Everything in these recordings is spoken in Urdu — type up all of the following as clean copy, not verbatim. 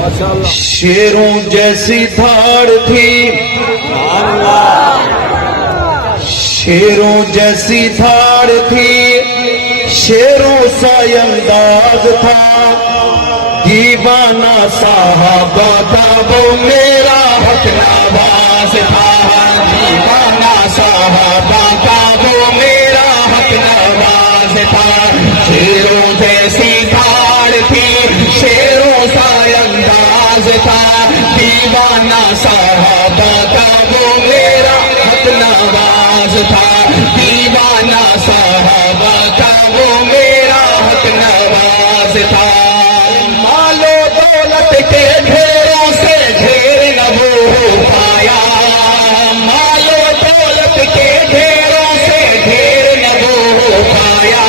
شیروں جیسی دھاڑ تھی، شیروں جیسی دھاڑ تھی، شیروں سا انداز تھا، دیوانہ صحابہ تھا وہ میرا حق نواز تھا، دیوانہ صحابہ تھا وہ میرا حق نواز تھا، شیروں جیسی دھاڑ تھی، شیروں سا انداز تھا، دیوانہ صحابہ تھا وہ میرا حق نواز تھا، دیوانہ صحابہ تھا وہ میرا حق نواز تھا، مال و دولت کے ڈھیروں سے ڈھیر نہ وہ پایا، مال و دولت کے ڈھیروں سے ڈھیر نہ وہ پایا،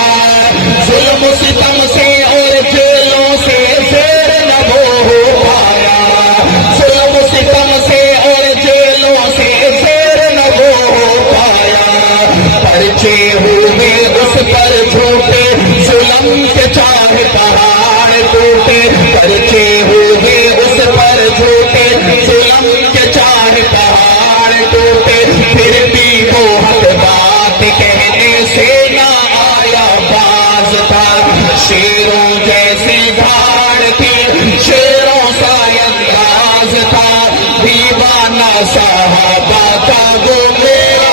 ظلم و ستم سے اور جیلوں سے زیر نہ وہ پایا، ظلم و ستم سے اور جیلوں سے زیر نہ وہ پایا، پرچے ہوئے اس پر جھوٹے ظلم کے چاہے پہاڑ ٹوٹے، پرچے ہوئے اس پر جھوٹے ظلم کے چاہے پہاڑ ٹوٹے، پھر بھی وہ حق بات کہنے سے نہ آیا باز تھا، شیروں جیسی دھاڑ تھی، شیروں سا انداز تھا، دیوانہ صحابہ تھا وہ میرا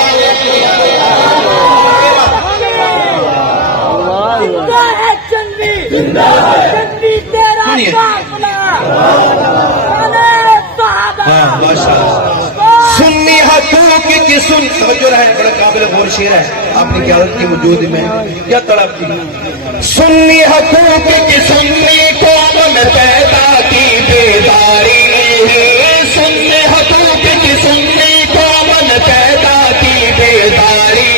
سنی حقوق کی سن توجہ رہے، بڑا قابل غور شعر ہے، آپ نے قیادت کی وجود میں کیا طلب کی، سنی حقوق کی سنی قوم میں پیدا کی بیداری، سنی حقوق کی سنی قوم میں پیدا کی بیداری،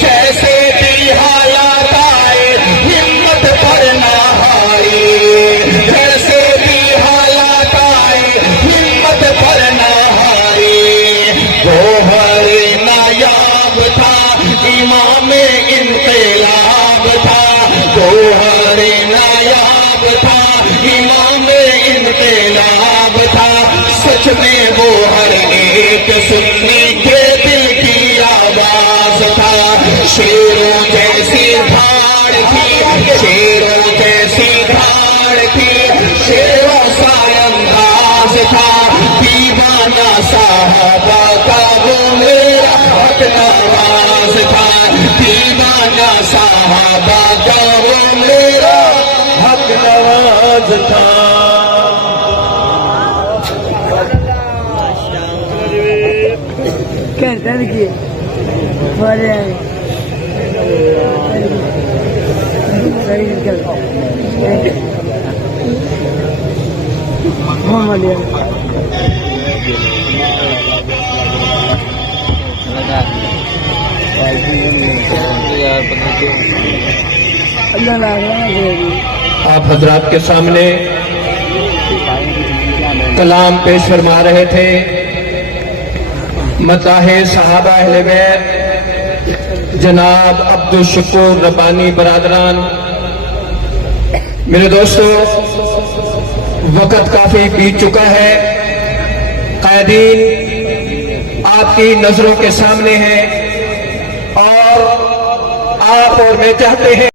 جیسے بھی حالات آئے ہمت پر نہ ہاری، جیسے بھی حالات آئے ہمت پر نہ ہاری، گوہر نایاب تھا امام انقلاب تھا، گوہر نایاب تھا امام انقلاب تھا، سچ میں وہ ہر ایک سنی کے دل کی آواز تھا، شیروں جیسی دھاڑ تھی، شیروں جیسی دھاڑ تھی، شیروں سا انداز تھا، دیوانہ صحابہ کا وہ میرا حق نواز تھا، دیوانہ صحابہ کا وہ میرا حق نواز تھا۔ آپ حضرات کے سامنے کلام پیش فرما رہے تھے، مداح صحابہ اہل بیت جناب عبدالشکور ربانی برادران۔ میرے دوستو، وقت کافی بیت چکا ہے، قائدین آپ کی نظروں کے سامنے ہیں، اور آپ اور میں چاہتے ہیں